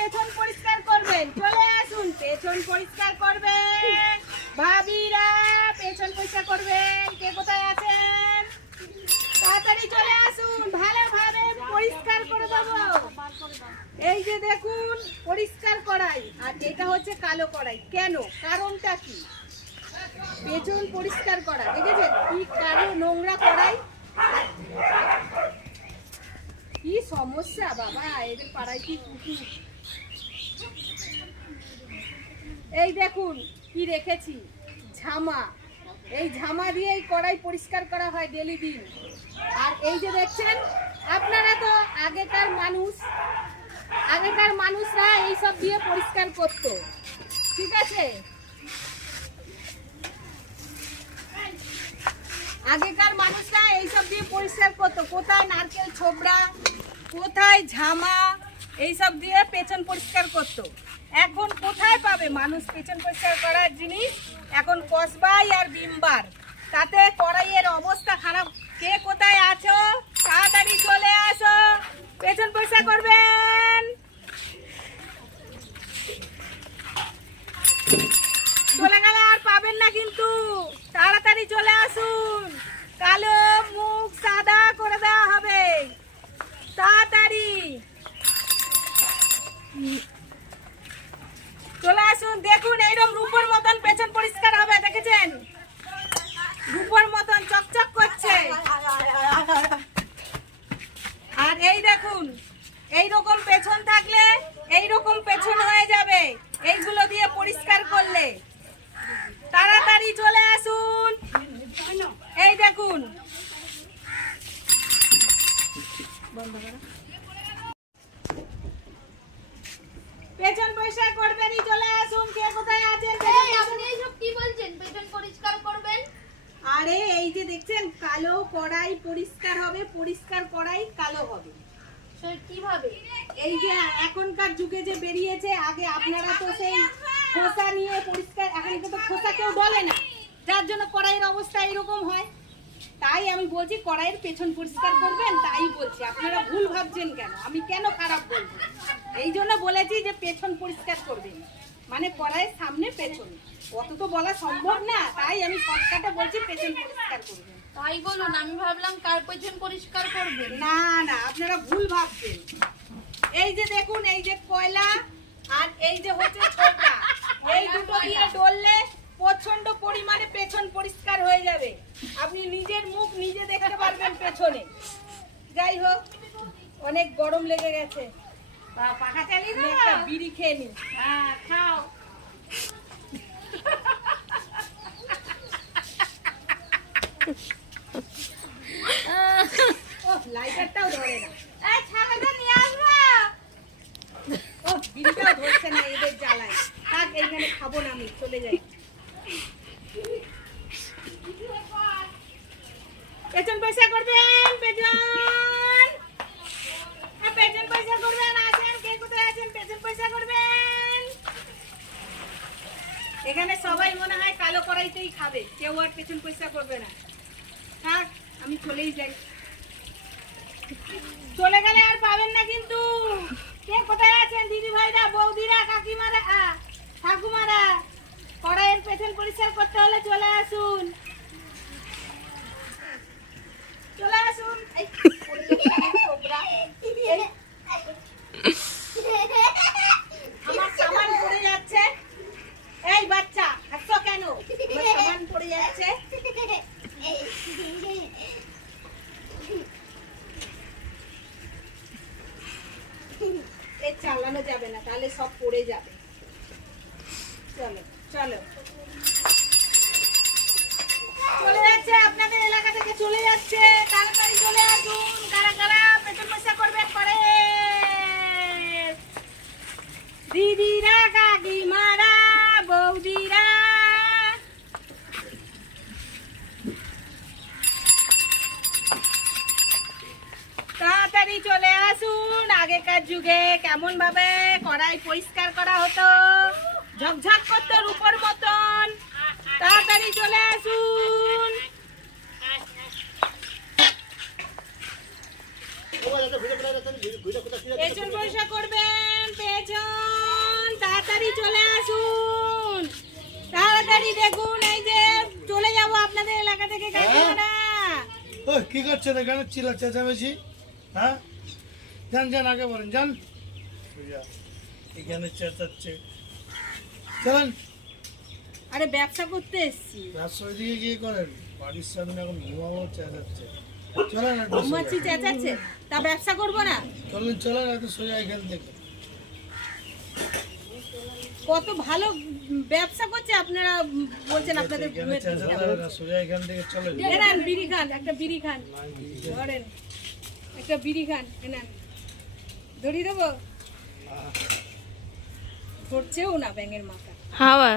পেছন পরিষ্কার করবেন। চলে আসুন, পেছন পরিষ্কার করবেন। ভাবিরা, পেছন পরিষ্কার করবেন। কে কোথায় আছেন? তাড়াতাড়ি চলে আসুন, ভালোভাবে পরিষ্কার করে দেবো। এই যে দেখুন, পরিষ্কার করাই। আর এটা হচ্ছে কালো কড়াই কেন? কারণটা কি? পেছন পরিষ্কার করা। দেখেছেন? কি কালো নোংরা কড়াই কি সমস্যা, বাবা! এদের পাড়ায় কি কুকুর? এই দেখুন, কি রেখেছি? ঝামা। এই ঝামা দিয়ে এই কড়াই পরিষ্কার করা হয় ডেলি দিন। আর এই যে দেখছেন, আপনারা তো আগেকার মানুষ, আগেকার মানুষরা এই সব দিয়ে পরিষ্কার করতো। ঠিক আছে? আগেকার মানুষরা এইসব দিয়ে পরিষ্কার করতো। কোথায় নারকেল ছোবড়া, কোথায় ঝামা এইসব দিয়ে পেছন পরিষ্কার করত। এখন কোথায় পাবে মানুষ পেছন পরিষ্কার করার জিনিস? এখন কসবাই আর বিমবার। তাতে কড়াইয়ের অবস্থা খারাপ। কে কোথায় আছো? তাড়াতাড়ি চলে আসো। পেছন পরিষ্কার করবেন চলে গেলে আর পাবেন না কিন্তু তাড়াতাড়ি চলে আসুন কালো মুখ সাদা করে দেওয়া হবে তাড়াতাড়ি চলে আসুন দেখুন, এইরকম রূপোর মতন পেছন পরিষ্কার হবে, দেখেছেন? রূপোর মতন চকচক করছে। আর এই দেখুন এই রকম পেছন থাকলে এই রকম পেছন হয়ে যাবে, এইগুলো দিয়ে পরিষ্কার করলে। তাড়াতাড়ি চলে আসুন। এই দেখুন। পেছন পরিষ্কার করবেনই চলে আসুন কে কোথায় আছেন পেছন এই, আসুন। আপনি এইসব কি বলছেন পেছন পরিষ্কার করবেন আরে এই যে দেখছেন কালো কড়াই পরিষ্কার হবে পরিষ্কার কড়াই কালো হবে। কীভাবে? এই যে এখনকার যুগে যে বেরিয়েছে আগে আপনারা তো সেই খোসা নিয়ে পরিষ্কার এখন তো খোসা কেউ ডলে না। যার জন্য কড়াইয়ের অবস্থা এরকম হয়। তাই আমি বলছি কড়াইয়ের পেছন পরিষ্কার করবেন তাই বলছি। আপনারা ভুল ভাবছেন কেন? আমি কেন খারাপ বলব? এই জন্য বলেছি যে পেছন পরিষ্কার করবেন। মানে কড়াইয়ের সামনে পেছন। অত তো বলা সম্ভব না তাই আমি শর্টকাটে বলছি পেছন পরিষ্কার করবেন। তাই বলুন আমি ভাবলাম কার পরিষ্কার করবেন না না আপনারা ভুল ভাবছেন। এই যে দেখুন এই যে কয়লা আর এই যে হচ্ছে ছোটা এই দুটো দিয়ে ডললে প্রচণ্ড পরিমাণে পেছন পরিষ্কার হয়ে যাবে। আপনি নিজের মুখ নিজে দেখতে পারবেন পেছনে। যাই হোক অনেক গরম লেগে গেছে। পাখা চালিয়ে দাও একটা বিড়ি খেয়ে নি হ্যাঁ খাও। লাইটারটাও ধরে না। এই ছাগলটা নিয়ে আসব। ও বিড়িটাও ধরছে না এদের জ্বালায়। থাক এইখানে খাব না আমি চলে যাই। পেছন পয়সা করবেন পেছন। হ্যাঁ, পেছন পয়সা করবেন আছেন কে কোথায় আছেন পেছন পয়সা করবেন। এখানে সবাই মনে হয় কালো কড়াইতেই খাবে কেউ আর পেছন পয়সা করবে না। আমি চলেই যাই। চলে গেলে আর পাবেন না কিন্তু। কে কোথায় আছেন? দিদি ভাইরা, বৌদিরা, কাকিমারা ঠাকুমারা, কড়াইয়ের পেছন পরিষ্কার করতে হলে চলে আসুন। চলে আসুন এই, পড়ে গেছে আমার কোবরা। এই, আমার সামান পড়ে যাচ্ছে এই বাচ্চা হাসছো কেন আমার সামান পড়ে যাচ্ছে এ চালানো যাবে না তাহলে সব পড়ে যাবে। চলো চলো। দিদিরা কাকিমারা বৌদিরা। তাড়াতাড়ি চলে আগেকার যুগে কেমন ভাবে কড়াই পরিষ্কার করা হতো? ঝকঝক করতো রূপর মতন। তাড়াতাড়ি চলে আসুন। পেছন করবেন, পেছন। তাড়াতাড়ি চলে আসুন। তাড়াতাড়ি দেখুন, এই যে চলে যাব আপনাদের এলাকা থেকে ওই, কি করছেন এখানে? চিল্লা চেঁচামেচি হ্যাঁ? যান যান আগে বলেন যান। সোজা। এখানে চেঁচাচ্ছে। চলেন। আরে ব্যবসা করতে এসছি। রাস্তার দিকে গিয়ে করেন। বাড়ির সামনে এখন ঘুমাবো চেঁচাচ্ছে। চলেন। ঘুমাচ্ছি চেঁচাচ্ছে। তা ব্যবসা করব না? চলেন চলেন একটু সোজা এখান থেকে। কত ভালো ব্যবসা করছে আপনারা বলছেন আপনাদের সোজা এখান থেকে চলেন। বিড়ি খান একটা বিড়ি খান। ধরেন একটা বিড়ি খান এ নেন। ধরিয়ে দেবো? ধরছেও না ব্যাঙের মাথা। হাওয়া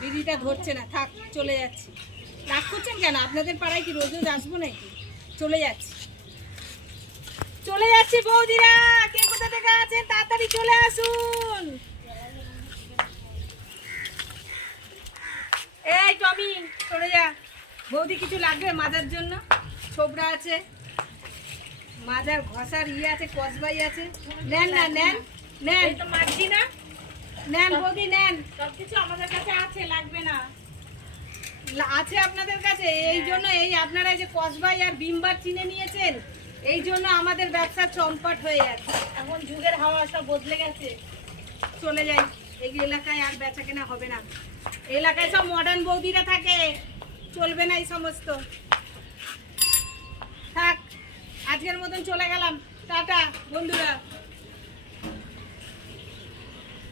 বিড়িটা ধরছে না থাক চলে যাচ্ছি। রাগ করছেন কেন? আপনাদের পাড়ায় কি রোজ রোজ আসব নাকি? চলে যাচ্ছি। চলে যাচ্ছি বৌদিরা! কে কোথা থেকে আছেন? তাড়াতাড়ি চলে আসুন! এই টমি চলে যা। বৌদি কিছু লাগবে মাজার জন্য? ছোবড়া আছে। মাজার ঘষার ইয়ে আছে কসবাই আছে। নেন না নেন নেন। তো মারছি না? নেন বৌদি নেন। সবকিছু আমাদের কাছে আছে লাগবে না। আছে আপনাদের কাছে? এই জন্য এই আপনারা এই যে কসবাই আর বিমবার চিনে নিয়েছেন এই জন্য আমাদের ব্যবসা চম্পট হয়ে যাচ্ছে। এখন যুগের হাওয়া সব বদলে গেছে। চলে যাই। এই এলাকায় আর বেচা কেনা হবে না। এলাকায় সব মডার্ন বৌদিরা থাকে। চলবে না এই সমস্ত। আজকের মতন চলে গেলাম। টাটা বন্ধুরা।